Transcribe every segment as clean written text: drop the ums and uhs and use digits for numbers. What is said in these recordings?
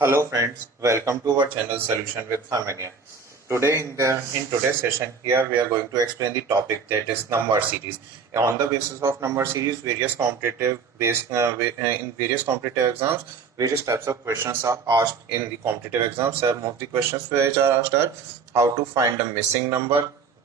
Hello friends, welcome to our channel Solution with Harmonia. Today in today's session here we are going to explain the topic that is number series. On the basis of number series, in various competitive exams, various types of questions are asked in the competitive exams. Some of the questions which are asked are how to find a missing number.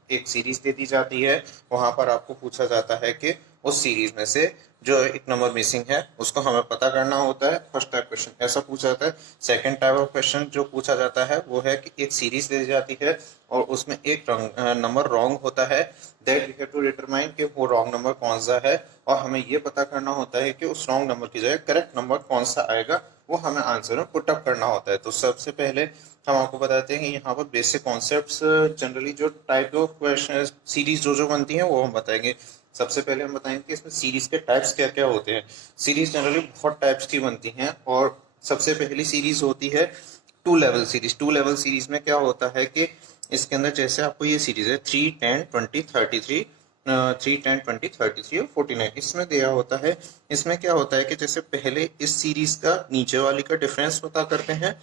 एक series दे दी जाती है, वहां पर आपको पूछा जाता है कि उस सीरीज में से जो एक नंबर मिसिंग है उसको हमें पता करना होता है। फर्स्ट टाइप क्वेश्चन ऐसा पूछा जाता है। सेकंड टाइप ऑफ क्वेश्चन जो पूछा जाता है वो है कि एक सीरीज दे दी जाती है और उसमें एक नंबर रॉन्ग होता है, that we have to determine कि वो रॉन्ग नंबर कौन सा है और हमें ये पता करना होता है कि उस रॉन्ग नंबर की जगह करेक्ट नंबर कौन सा आएगा, वो हमें आंसर में पुट अप करना होता है। तो सबसे पहले हम आपको बताते हैं कि यहाँ पर बेसिक कॉन्सेप्ट्स, जनरली जो टाइप ऑफ क्वेश्चन सीरीज जो बनती है वो हम बताएंगे। सबसे पहले हम बताएंगे कि इसमें सीरीज के टाइप्स क्या क्या होते हैं। सीरीज जनरली बहुत टाइप्स की बनती हैं और सबसे पहली सीरीज होती है two level series. Two level series में क्या होता है कि इसके अंदर जैसे आपको ये सीरीज है 3, 10, 20, 33, 3, 10, 20, 33 और 49 इसमें दिया होता है। इसमें क्या होता है कि जैसे पहले इस सीरीज का नीचे वाली का डिफरेंस पता करते हैं,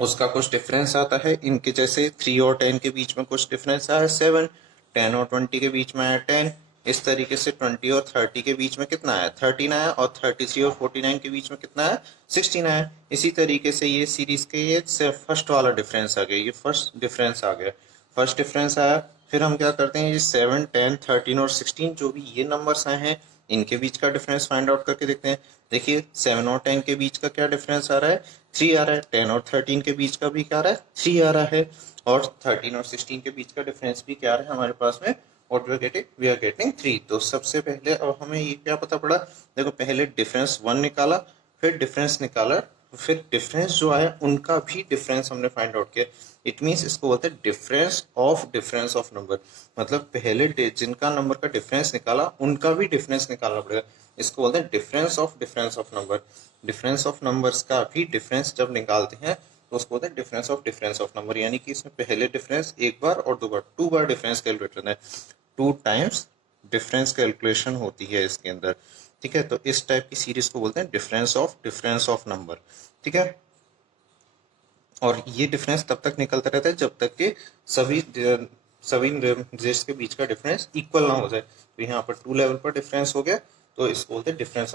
उसका कुछ डिफरेंस आता है। इनके जैसे 3 और 10 के बीच में कुछ डिफरेंस आया 7, 10 और 20 के बीच में आया 10। इस तरीके से 20 और 30 के बीच में कितना आया 13 आया और 33 और 49 के बीच में कितना आया 16 आया। इसी तरीके से ये सीरीज के ये फर्स्ट वाला डिफरेंस आ गया, ये फर्स्ट डिफरेंस आ गया, फर्स्ट डिफरेंस आया। फिर हम क्या करते हैं, ये 7, 10, 13 और 16 जो भी ये नंबर्स आए हैं इनके बीच का डिफरेंस फाइंड आउट करके देखते हैं। देखिए 7 और 10 के बीच का क्या डिफरेंस आ रहा है 3 आ रहा है, 10 और 13 के बीच का भी क्या आ रहा है 3 आ रहा है और 13 और 16 के बीच का डिफरेंस भी क्या आ रहा है हमारे पास में व्हाट वी आर गेटिंग 3। तो सबसे पहले अब हमें ये क्या पता पड़ा, देखो पहले डिफरेंस 1 निकाला, फिर डिफरेंस निकाला, फिर डिफरेंस जो आया उनका भी डिफरेंस हमने फाइंड आउट किया। इट मीन्स इसको बोलते हैं डिफरेंस ऑफ नंबर। मतलब पहले जिनका नंबर का डिफरेंस निकाला उनका भी डिफरेंस निकालना पड़ेगा। इसको बोलते हैं difference of number. Difference of numbers का भी डिफरेंस जब निकालते हैं तो उसको बोलते हैं डिफरेंस ऑफ नंबर। यानी कि इसमें पहले डिफरेंस एक बार और टू बार डिफरेंस कैलकुलेट करना है, 2 टाइम्स डिफरेंस कैलकुलेशन होती है इसके अंदर। ठीक है, तो इस टाइप की सीरीज को बोलते हैं डिफरेंस ऑफ नंबर। ठीक है, और ये डिफरेंस तब तक निकलता रहता है जब तक कि सभी सभी डिजिट्स के बीच का डिफरेंस इक्वल ना हो जाए। तो यहाँ पर 2 लेवल पर डिफरेंस हो गया, तो इसको बोलते हैं डिफरेंस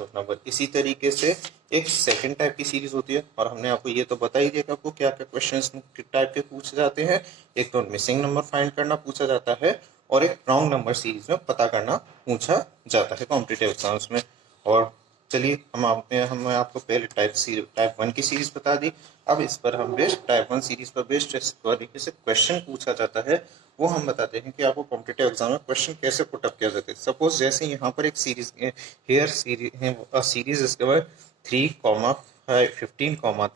ऑफ नंबर। इसी तरीके से एक सेकंड टाइप की सीरीज होती है और हमने आपको ये तो बता ही दिया कि आपको क्या क्या क्वेश्चन टाइप के पूछे जाते हैं। एक तो मिसिंग नंबर फाइंड करना पूछा जाता है और एक रॉन्ग नंबर सीरीज में पता करना पूछा जाता है कॉम्पिटिटिव एग्जाम्स में। और चलिए हम आपको पहले टाइप 1 की सीरीज बता दी। अब इस पर हम बेस्ट टाइप 1 सीरीज पर बेस्ट इस तरीके से क्वेश्चन पूछा जाता है वो हम बताते हैं कि आपको कॉम्पिटिटिव एग्जाम में क्वेश्चन कैसे पुटअप किया जाता है। सपोज जैसे यहाँ पर एक सीरीज हेयर सीरीज इसके बाद 3, 15,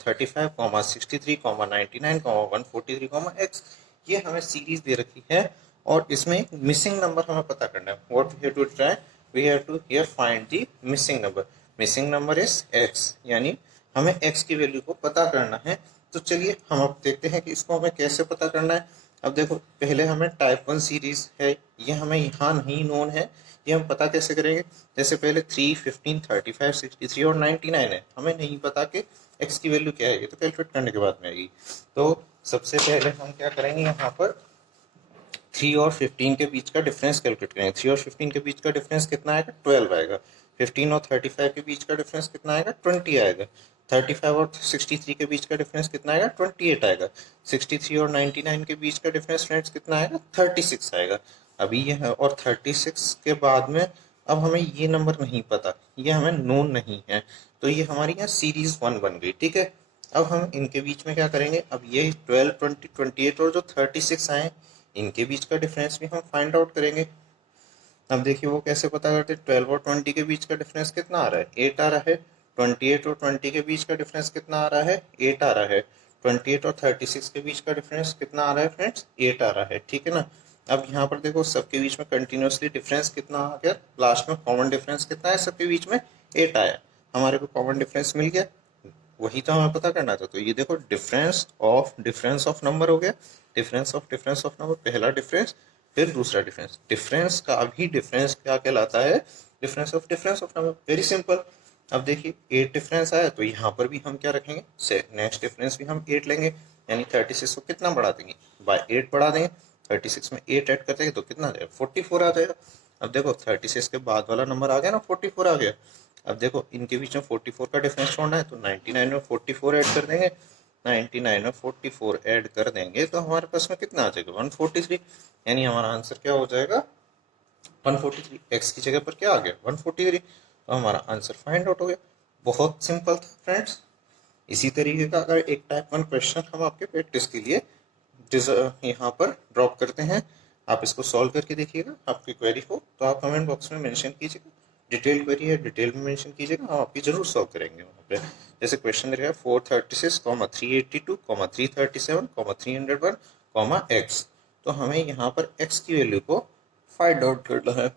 35, 63, 99, 143, x ये हमें सीरीज दे रखी है और इसमें मिसिंग नंबर हमें पता करना है। What we have to try, we have to here find the missing number. Missing number is x, यानी हमें x की वैल्यू को पता करना है। तो चलिए हम अब देखते हैं कि इसको हमें कैसे पता करना है। अब देखो पहले हमें टाइप 1 सीरीज है, ये हमें यहाँ नहीं नोन है, ये हम पता कैसे करेंगे। जैसे पहले 3, 15, 35, 63 और 99 है, हमें नहीं पता कि x की वैल्यू क्या है, ये तो कैलकुलेट करने के बाद में आएगी। तो सबसे पहले हम क्या करेंगे, यहाँ पर 3 और 15 के बीच का डिफरेंस कैलकुलेट करेंगे। 3 और 15 के बीच का डिफरेंस कितना आएगा 12 आएगा। 15 और 35 के बीच का डिफरेंस कितना आएगा 20 आएगा। 35 और 63 के बीच का डिफरेंस कितना आएगा 28 आएगा। 63 और 99 के बीच का डिफरेंस फ्रेंड्स कितना आएगा 36 आएगा। अभी ये है और 36 के बाद में अब हमें ये नंबर नहीं पता, ये हमें नोन नहीं है, तो ये हमारी यहाँ सीरीज 1 बन गई। ठीक है, अब हम इनके बीच में क्या करेंगे, अब ये 12, 20, 28 और जो 36 आए इनके बीच का डिफरेंस भी हम फाइंड आउट करेंगे। अब देखिए वो कैसे पता करते हैं, 12 और 20 के बीच का डिफरेंस कितना आ रहा है 8 आ रहा है। 28 और 20 के बीच का डिफरेंस कितना आ रहा है 8 आ रहा है। 28 और 36 के बीच का डिफरेंस कितना आ रहा है फ्रेंड्स 8 आ रहा है। ठीक है ना, अब यहाँ पर देखो सबके बीच में कंटिन्यूसली डिफरेंस कितना आ गया, लास्ट में कॉमन डिफरेंस कितना है सबके बीच में 8 आया, हमारे को कॉमन डिफरेंस मिल गया, वही तो हमें पता करना था। तो ये देखो डिफरेंस ऑफ नंबर हो गया। डिफरेंस ऑफ नंबर, पहला डिफरेंस फिर दूसरा डिफरेंस, डिफरेंस का भी डिफरेंस क्या कहलाता है difference of number. Very simple, अब देखिए 8 डिफरेंस आया, तो यहाँ पर भी हम क्या रखेंगे, नेक्स्ट डिफरेंस भी हम 8 लेंगे, यानी 36 को कितना बढ़ा देंगे, बाय 8 बढ़ा देंगे। 36 में 8 ऐड कर देंगे तो कितना आ जाएगा, 44 आ जाएगा। अब देखो 36 के बाद वाला नंबर आ गया ना, 44 आ गया। अब देखो इनके बीच में 44 का डिफरेंस छोड़ना है, तो 99 में 44 ऐड कर देंगे। 99 में 44 ऐड कर देंगे तो हमारे पास में कितना आ जाएगा, 143। यानी हमारा आंसर क्या हो जाएगा, 143। एक्स की जगह पर क्या आ गया, 143। तो हमारा आंसर फाइंड आउट हो गया। बहुत सिंपल था फ्रेंड्स। इसी तरीके का अगर एक टाइप 1 क्वेश्चन हम आपके प्रैक्टिस के लिए यहाँ पर ड्रॉप करते हैं, आप इसको सॉल्व करके देखिएगा। आपकी क्वेरी हो तो आप कमेंट बॉक्स में मेंशन कीजिएगा। डिटेल क्वेरी है, डिटेल में मेंशन कीजिएगा, हम आपकी जरूर सॉल्व करेंगे वहाँ पे। जैसे क्वेश्चन रहेगा 436, 382, 337, 301, एक्स। तो हमें यहाँ पर एक्स की वैल्यू को फाइंड आउट करना है।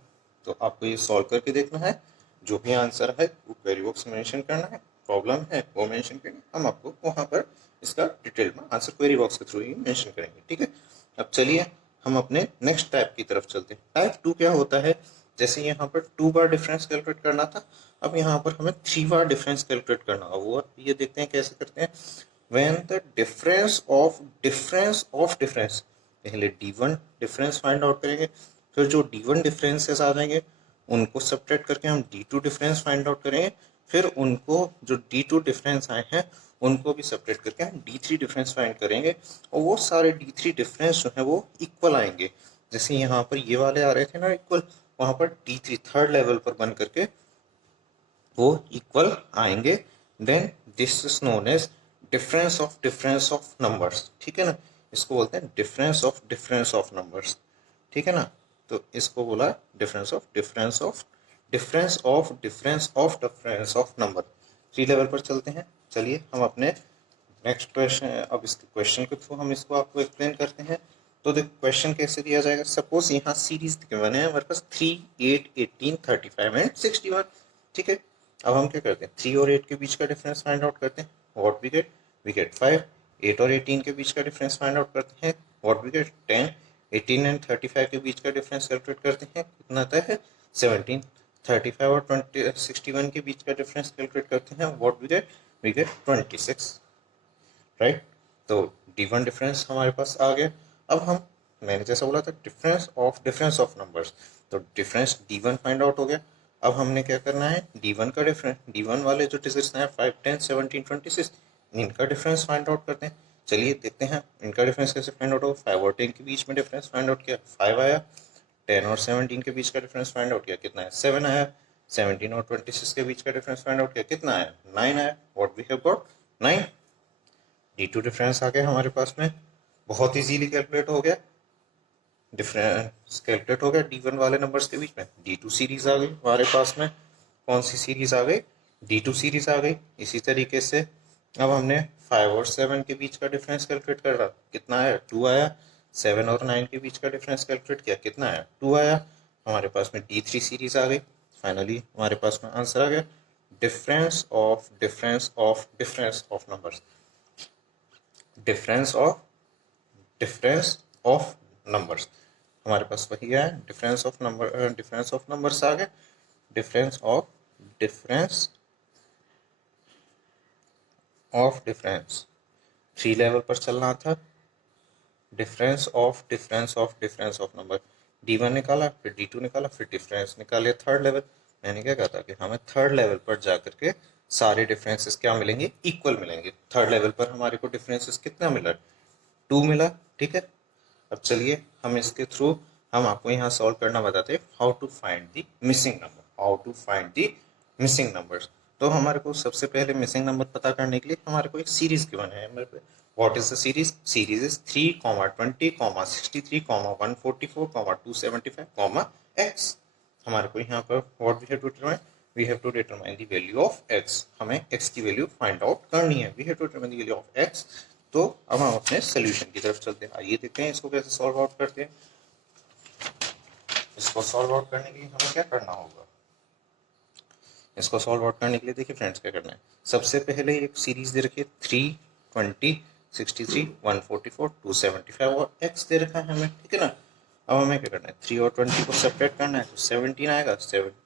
तो आपको ये सॉल्व करके देखना है, जो भी आंसर है वो क्वेरी बॉक्स में मेंशन करना है, प्रॉब्लम है वो मेंशन करना, हम आपको वहाँ पर इसका डिटेल में आंसर क्वेरी बॉक्स के थ्रू ही मेंशन करेंगे, ठीक है। अब चलिए हम अपने नेक्स्ट टाइप की तरफ चलते हैं। टाइप 2 क्या होता है, जैसे यहाँ पर 2 बार डिफरेंस कैलकुलेट करना था, अब यहाँ पर हमें 3 बार डिफरेंस कैलकुलेट करना होगा। वो ये देखते हैं कैसे करते हैं। When the difference of difference, पहले D1 डिफरेंस फाइंड आउट करेंगे, फिर जो D1 डिफरेंसेस आ जाएंगे उनको सब्ट्रैक्ट करके हम D2 डिफरेंस फाइंड आउट करेंगे, फिर उनको जो D2 डिफरेंस आए हैं उनको भी सब्ट्रैक्ट करके हम D3 डिफरेंस फाइंड करेंगे, और वो सारे D3 डिफरेंस जो है वो इक्वल आएंगे। जैसे यहाँ पर ये वाले आ रहे थे ना इक्वल, वहां पर D3 थर्ड लेवल पर बन करके वो इक्वल आएंगे। Then this is known as difference of numbers, ठीक है ना। इसको बोलते हैं डिफरेंस ऑफ नंबर्स, ठीक है ना। तो इसको बोला डिफरेंस ऑफ नंबर। 3 लेवल पर चलते हैं। चलिए हम अपने नेक्स्ट क्वेश्चन, अब इस क्वेश्चन के थ्रू हम इसको आपको एक्सप्लेन करते हैं। तो देखो क्वेश्चन कैसे दिया जाएगा। सपोज यहाँ सीरीज गिवन है हमारे पास 3, 8, 18, 35 एंड 61, ठीक है। अब हम क्या करते हैं, 3 और 8 के बीच का डिफरेंस फाइंड आउट करते हैं। What we gate 5। 8 और 18 के बीच का डिफरेंस फाइंड आउट करते हैं। What we gate 10। 18 एंड 35 के बीच का डिफरेंस कैलकुलेट करते हैं, कितना आता है 17। 35 और 61 के बीच का डिफरेंस कैलकुलेट करते हैं। What we get 26, right. तो D1 डिफरेंस हमारे पास आ गया। अब हम, मैंने जैसा बोला था डिफरेंस ऑफ नंबर्स, तो डिफरेंस D1 फाइंड आउट हो गया। अब हमने क्या करना है, D1 का डिफरेंस, D1 वाले जो डिजिट्स हैं 5, 10, 17, 26, इनका डिफरेंस फाइंड आउट करते हैं। चलिए देखते हैं इनका डिफरेंस कैसे फाइंड आउट होगा। 5 और 10 के बीच में डिफरेंस फाइंड आउट किया, 5 आया। 10 और 17 के बीच का डिफरेंस फाइंड आउट किया, कितना है 7 आया। 17 और 26 के बीच का डिफरेंस फाइंड आउट किया, कितना आया 9 आया। What we have got 9। D2 difference आ गया हमारे पास में, बहुत इजीली कैलकुलेट हो गया। डिफरेंस कैलकुलेट हो गया D1 वाले नंबर्स के बीच में। D2 सीरीज आ गई हमारे पास में। कौन सी सीरीज आ गई, D2 सीरीज आ गई। इसी तरीके से अब हमने 5 और 7 के बीच का डिफरेंस कैलकुलेट कर रहा, कितना आया 2 आया। 7 और 9 के बीच का डिफरेंस कैलकुलेट किया, कितना आया 2 आया। हमारे पास में D3 सीरीज आ गई। फाइनली हमारे पास में आंसर आ गया difference of numbers, difference of numbers. हमारे पास वही है, डिफरेंस ऑफ नंबर्स आ गए। डिफरेंस ऑफ 3 लेवल पर चलना था। Difference of number. D1 निकाला, फिर D2 निकाला, फिर डिफरेंस निकाले थर्ड लेवल। मैंने क्या कहा था कि हमें थर्ड लेवल पर जाकर के सारे डिफरेंसेस क्या मिलेंगे, इक्वल मिलेंगे। थर्ड लेवल पर हमारे को डिफरेंसेस कितना मिला, 2 मिला, ठीक है। अब चलिए हम इसके थ्रू हम आपको यहाँ सॉल्व करना बताते हैं, how to find the missing numbers. तो हमारे को सबसे पहले मिसिंग नंबर पता करने के लिए हमारे को एक सीरीज गिवन है। What is the series is 3, 20, 63, 144, 275, x। हमारे को यहाँ पर what we have to determine the value of x। हमें x की वैल्यू फाइंड आउट करनी है। We have to determine the value of x। तो अब हम अपने सोल्यूशन की तरफ चलते हैं। आइए देखते हैं इसको कैसे सॉल्व आउट करते हैं। इसको सॉल्व आउट करने के लिए हमें क्या करना होगा, इसको सॉल्व आउट करने के लिए देखिए फ्रेंड्स क्या करना है। सबसे पहले एक सीरीज दे रखी है 3, 20, 63, 144, 275 और x दे रखा है हमें, ठीक है ना। अब हमें क्या करना है, 3 और 20 को सेपरेट करना है तो 17 आएगा।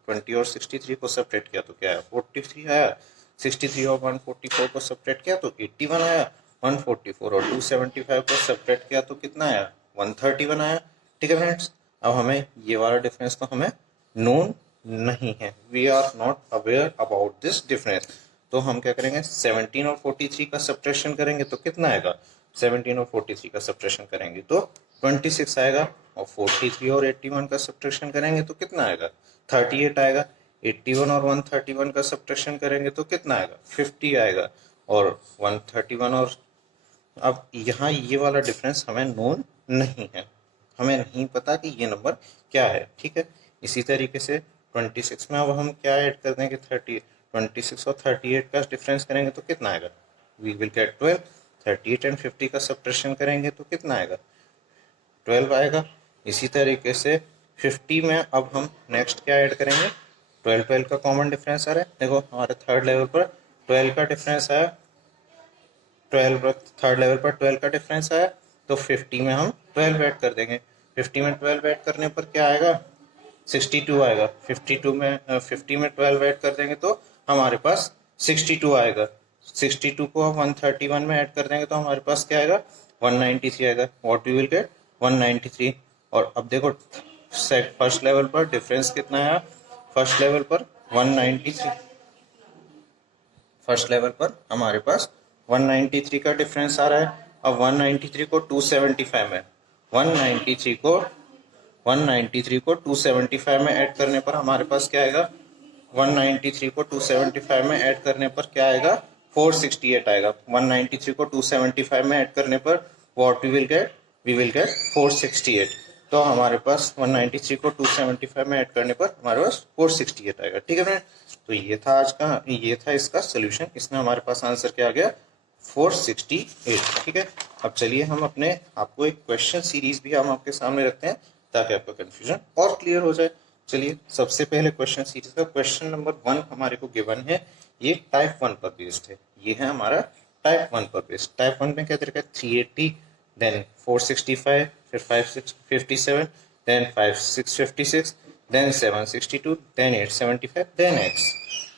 20 और 63 को सेपरेट किया तो क्या आया, 43 आया। 63 और 144 को सेपरेट किया तो 81 आया। 144 और 275 को सेपरेट किया तो कितना आया, 131 आया। ठीक है फ्रेंड्स, अब हमें ये वाला डिफरेंस तो हमें नोन नहीं है, we are not aware about this difference. तो हम क्या करेंगे, 17 और 43 का सब्ट्रैक्शन करेंगे तो कितना आएगा, 17 और 43 का सब्ट्रैक्शन करेंगे तो 26 आएगा। और 43 और 81 का सब्ट्रैक्शन करेंगे तो कितना आएगा, 38 आएगा। 81 और 131 का सब्ट्रैक्शन करेंगे तो कितना आएगा, 50 आएगा। और 131 और, अब यहाँ ये वाला डिफरेंस हमें नोन नहीं है, हमें नहीं पता कि ये नंबर क्या है। ठीक है, इसी तरीके से 26 में अब हम क्या ऐड कर देंगे, 26 और 38 का डिफरेंस करेंगे तो कितना आएगा, वी विल गेट 12। 38 एंड 50 का सब्ट्रैक्शन करेंगे तो कितना आएगा, 12 आएगा। इसी तरीके से 50 में अब हम नेक्स्ट क्या ऐड करेंगे, 12 का कॉमन डिफरेंस आ रहा है। देखो हमारे थर्ड लेवल पर 12 का डिफरेंस आया, 12 थर्ड लेवल पर 12 का डिफरेंस आया तो 50 में हम 12 ऐड कर देंगे। 50 में 12 ऐड करने पर क्या आएगा, 62 आएगा। 52 में 50 में 12 ऐड कर देंगे तो हमारे पास 62 आएगा। 62 को हम 131 में ऐड कर देंगे तो हमारे पास क्या आएगा, 193 आएगा। What we will get, 193। और अब देखो फर्स्ट लेवल पर डिफरेंस कितना आया, फर्स्ट लेवल पर 193, फर्स्ट लेवल पर हमारे पास 193 का डिफरेंस आ रहा है। अब 193 को 275 में 193 को 193 को 275 में ऐड करने पर हमारे पास क्या आएगा, 193 को 275 में ऐड करने पर क्या आएगा, 468 आएगा। 193 को 275 में ऐड करने पर what we will get, we will get 468। तो हमारे पास 193 को 275 में ऐड करने पर हमारे पास 468 आएगा। ठीक है फ्रेंड, तो ये था आज का, ये था इसका सोल्यूशन। इसमें हमारे पास आंसर क्या आ गया, 468। ठीक है, अब चलिए हम अपने आपको एक क्वेश्चन सीरीज भी हम आपके सामने रखते हैं ताकि आपका कंफ्यूजन और क्लियर हो जाए। चलिए सबसे पहले क्वेश्चन सीरीज का क्वेश्चन नंबर 1 हमारे को गिवन है, ये टाइप 1 पर बेस्ड है। ये है हमारा टाइप 1 पर बेस्ड। टाइप 1 में क्या दे रखा है, 380, देन 465, फिर 557, then 5656, then 762, then 875, then x।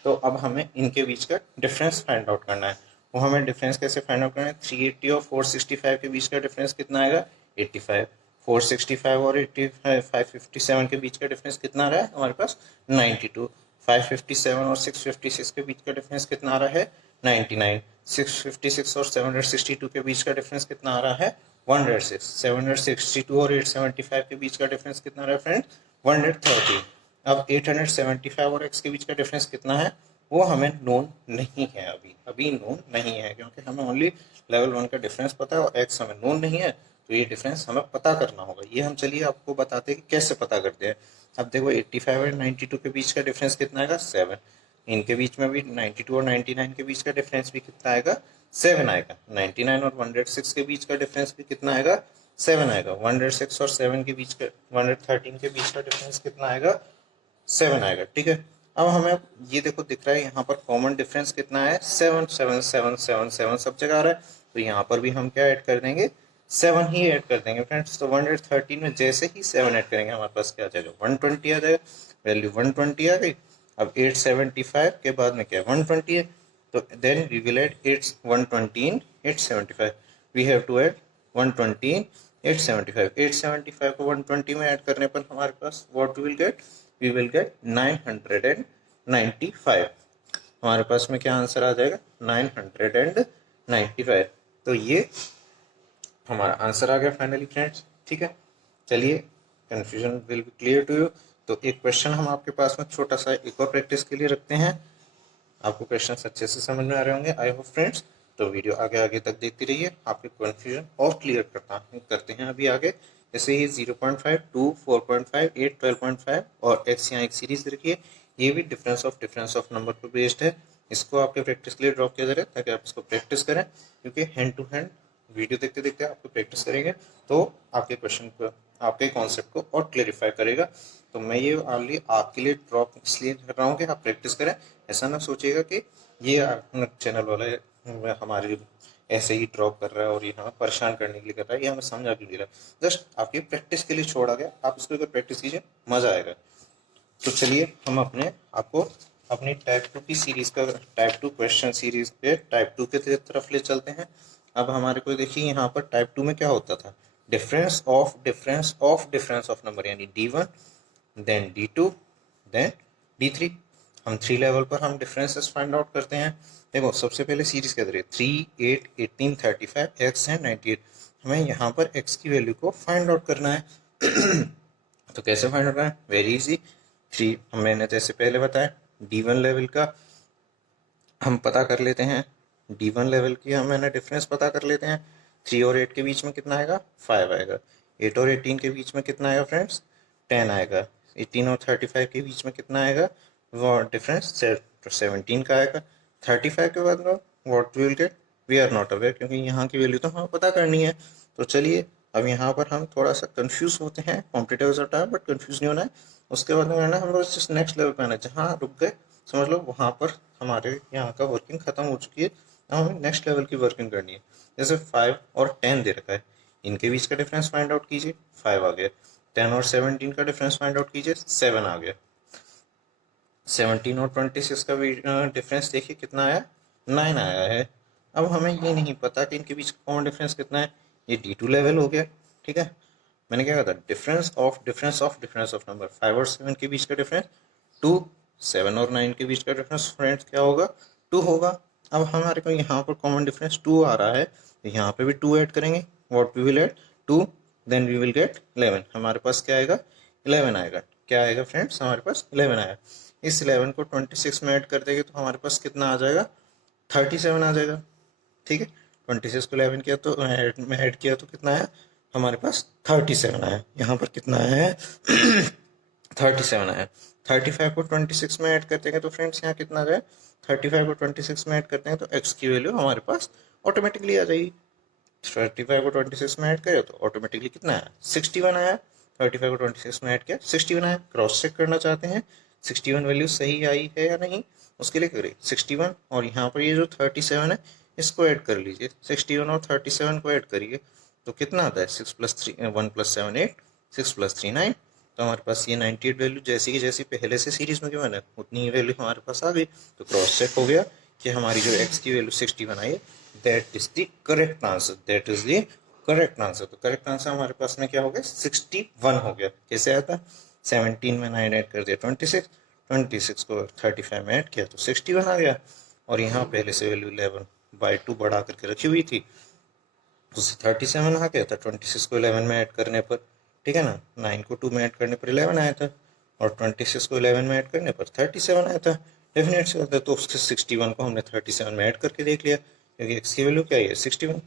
तो अब हमें इनके बीच का डिफरेंस फाइंड आउट करना है। वो हमें डिफरेंस कैसे फाइंड आउट करना है, 380 और 465 के बीच का डिफरेंस कितना आएगा, 85। 465 और 85 557 के बीच का डिफरेंस कितना आ रहा है हमारे पास, 92। 557 और 656 के बीच का डिफरेंस कितना आ रहा है, 99। 656 और 762 के बीच का डिफरेंस कितना आ रहा है, 106। 762 और 875 के बीच का डिफरेंस कितना आ रहा है फ्रेंड, 130। अब 875 और x के बीच का डिफरेंस कितना है, वो हमें नोन नहीं है, अभी नोन नहीं है, क्योंकि हमें ओनली लेवल 1 का डिफरेंस पता है और x हमें नोन नहीं है। तो ये डिफरेंस हमें पता करना होगा। ये हम चलिए आपको बताते हैं कि कैसे पता करते हैं। अब देखो 85 और 92 के बीच का डिफरेंस कितना आएगा, 7। इनके बीच में भी 92 और 99 के बीच का डिफरेंस भी कितना आएगा, 7 आएगा। 99 और 106 के बीच का डिफरेंस भी कितना आएगा, 7 आएगा। 106 और 7 के बीच का 113 के बीच का डिफरेंस कितना आएगा, 7 आएगा। ठीक है, अब हमें ये देखो दिख रहा है यहाँ पर कॉमन डिफरेंस कितना है, 7 7 7 7 7 सब जगह आ रहा है। तो यहाँ पर भी हम क्या ऐड कर देंगे, 7 ही ऐड कर देंगे फ्रेंड्स। तो 113 में जैसे ही 7 ऐड करेंगे हमारे पास क्या आ जाएगा, 120 आ जाएगा। वैल्यू 120 आ गई। अब 875 के बाद में क्या है, 120 है। तो then we will add 120 875, we have to add 120 875। 875 को 120 में ऐड करने पर हमारे पास what will get, we will get 995। हमारे पास में क्या आंसर आ जाएगा, 995। तो ये हमारा आंसर आ गया फाइनली फ्रेंड्स। ठीक है, चलिए confusion will be clear to you. तो एक क्वेश्चन हम आपके पास में छोटा सा एक और प्रैक्टिस के लिए रखते हैं। आपको क्वेश्चन अच्छे से समझ में आ रहे होंगे आई होप फ्रेंड्स। तो वीडियो आगे आगे तक देखते रहिए, आपके कंफ्यूजन और क्लियर करते हैं अभी आगे। जैसे ही 0.5, 2, 4.5, 8, 12.5 और x यहाँ एक सीरीज रखिए। ये भी डिफरेंस ऑफ नंबर पर बेस्ड है। इसको आपके प्रैक्टिस के लिए ड्रॉप किया जा रहा है ताकि आप इसको प्रैक्टिस करें, क्योंकि हैंड टू हैंड वीडियो देखते देखते आपको प्रैक्टिस करेंगे तो आपके क्वेश्चन को, आपके कॉन्सेप्ट को और क्लेरिफाई करेगा। तो मैं ये ऑनली आपके लिए ड्रॉप इसलिए कर रहा हूँ कि आप प्रैक्टिस करें। ऐसा ना सोचिएगा कि ये चैनल वाले हमारे ऐसे ही ड्रॉप कर रहा है और ये हमें परेशान करने के लिए कर रहा है, ये हमें समझा क्यों नहीं रहा, जस्ट आपकी प्रैक्टिस के लिए छोड़ा गया, आप इसको अगर प्रैक्टिस कीजिए मजा आएगा। तो चलिए हम आपको अपनी टाइप 2 की सीरीज का टाइप 2 क्वेश्चन सीरीज पे टाइप 2 के तरफ ले चलते हैं। अब हमारे को देखिए यहाँ पर टाइप 2 में क्या होता था, डिफरेंस ऑफ नंबर, यानी D1 then D2 then D3। हम 3 लेवल पर हम डिफरेंसेस फाइंड आउट करते हैं। देखो सबसे पहले सीरीज क्या करें, 3, 8, 18, 35 x एंड 98। हमें यहाँ पर x की वैल्यू को फाइंड आउट करना है। तो कैसे फाइंड आउट करना है, वेरी इजी। 3 मैंने जैसे पहले बताया D1 लेवल का हम पता कर लेते हैं, D1 लेवल की हम मैंने डिफरेंस पता कर लेते हैं। 3 और 8 के बीच में कितना आएगा, 5 आएगा। 8 और 18 के बीच में कितना आएगा फ्रेंड्स, 10 आएगा। 18 और 35 के बीच में कितना आएगा, वो डिफरेंस 17 का आएगा। 35 के बाद what we will get, we are not aware, क्योंकि यहाँ की वैल्यू तो हमें पता करनी है। तो चलिए अब यहाँ पर हम थोड़ा सा कंफ्यूज होते हैं, कॉम्पिटेटिव रिजल्ट है बट कंफ्यूज नहीं होना है। उसके बाद में हम लोग जस्ट नेक्स्ट लेवल पे आना है, जहाँ रुक गए समझ लो वहाँ पर हमारे यहाँ का वर्किंग खत्म हो चुकी है। अब हमें नेक्स्ट लेवल की वर्किंग करनी है। जैसे 5 और 10 दे रखा है, इनके बीच का डिफरेंस फाइंड आउट कीजिए, 5 आ गया। 10 और 17 का डिफरेंस फाइंड आउट कीजिए, 7 आ गया। 17 और 26 का भी डिफरेंस देखिए कितना आया, 9 आया है। अब हमें ये नहीं पता कि इनके बीच कॉमन डिफरेंस कितना है, ये D2 लेवल हो गया। ठीक है, मैंने क्या कहा था, डिफरेंस ऑफ नंबर, 5 और 7 के बीच का डिफरेंस 2, 7 और 9 के बीच का डिफरेंस फ्रेंड्स क्या होगा, 2 होगा। अब हमारे को यहाँ पर कॉमन डिफरेंस 2 आ रहा है, तो यहाँ पे भी 2 ऐड करेंगे, what we will add 2, then we will get 11। हमारे पास क्या आएगा, 11 आएगा। क्या आएगा फ्रेंड्स, हमारे पास 11 आया। इस 11 को 26 में ऐड कर देंगे तो हमारे पास कितना आ जाएगा, 37 आ जाएगा। ठीक है, 26 को 11 किया तो ऐड किया तो कितना आया, हमारे पास 37 आया। यहाँ पर कितना आया है 37 आया। 35 को 26 में ऐड कर देंगे तो फ्रेंड्स यहाँ कितना आ जाए, 35 को 26 में ऐड करते हैं तो x की वैल्यू हमारे पास ऑटोमेटिकली आ जाएगी। 35 को 26 में ऐड करें तो ऑटोमेटिकली कितना आया, 61 आया। 35 को 26 में ऐड किया, 61 आया। क्रॉस चेक करना चाहते हैं 61 वैल्यू सही आई है या नहीं, उसके लिए करें 61 और यहाँ पर ये जो 37 है इसको ऐड कर लीजिए। 61 और 37 को ऐड करिए तो कितना आता है, 6 + 3 1 + 7 8, 6 + 3 9। तो हमारे पास ये 98 वैल्यू जैसी की जैसी पहले से सीरीज में क्यों है उतनी ही वैल्यू हमारे पास आ गई। तो क्रॉस चेक हो गया कि हमारी जो x की वैल्यू 61 आई है, that is the correct answer, that is the correct answer. तो करेक्ट आंसर हमारे पास में क्या हो गया, 61 हो गया। कैसे आया था, 17 में 9 ऐड कर दिया 26, 26 को 35 में ऐड किया तो 61 आ गया। और यहाँ पहले से वैल्यू 11/2 बढ़ा करके रखी हुई थी तो 37 आ गया था 26 को 11 में ऐड करने पर। ठीक है ना, 9 को 2 में ऐड करने पर 11 आया था और 26 को 11 में ऐड करने पर 37 आया था। डेफिनेट से होता है, तो उसके 61 को हमने 37 में ऐड करके देख लिया, क्योंकि x की वैल्यू क्या है 61,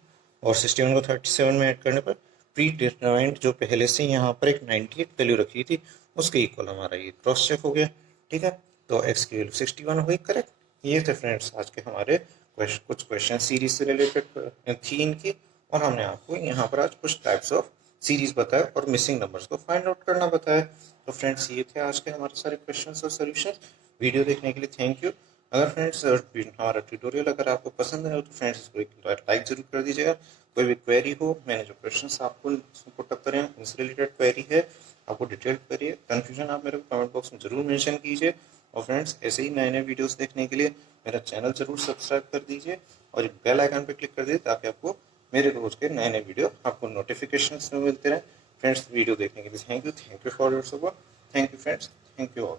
और 61 को 37 में ऐड करने पर प्री डिटरमाइंड जो पहले से यहाँ पर एक 98 वैल्यू रखी थी उसके इक्वल हमारा ये क्रॉस चेक हो गया। ठीक है, तो x की वैल्यू 61 हो गई करेक्ट। ये थे फ्रेंड्स आज के हमारे कुछ क्वेश्चन सीरीज से रिलेटेड थी इनकी, और हमने आपको यहाँ पर आज कुछ टाइप्स ऑफ सीरीज बताया और मिसिंग नंबर्स को फाइंड आउट करना बताया। तो फ्रेंड्स ये थे आज के हमारे सारे क्वेश्चंस और सॉल्यूशंस। वीडियो देखने के लिए थैंक यू। अगर फ्रेंड्स हमारा ट्यूटोरियल अगर आपको पसंद है तो फ्रेंड्स इसको एक लाइक जरूर कर दीजिएगा। कोई भी क्वेरी हो, मैंने जो क्वेश्चंस आपको पुटअप करे हैं उनसे रिलेटेड क्वेरी है, आपको डिटेल क्वेरी है, कन्फ्यूजन आप मेरे को कमेंट बॉक्स में जरूर मेंशन कीजिए। और फ्रेंड्स ऐसे ही नए नए वीडियोस देखने के लिए मेरा चैनल जरूर सब्सक्राइब कर दीजिए और एक बेल आइकन पर क्लिक कर दीजिए ताकि आपको मेरे रोज के नए नए वीडियो आपको नोटिफिकेशंस में मिलते रहे। फ्रेंड्स वीडियो देखने के लिए thank you for your support. Thank you friends, thank you all.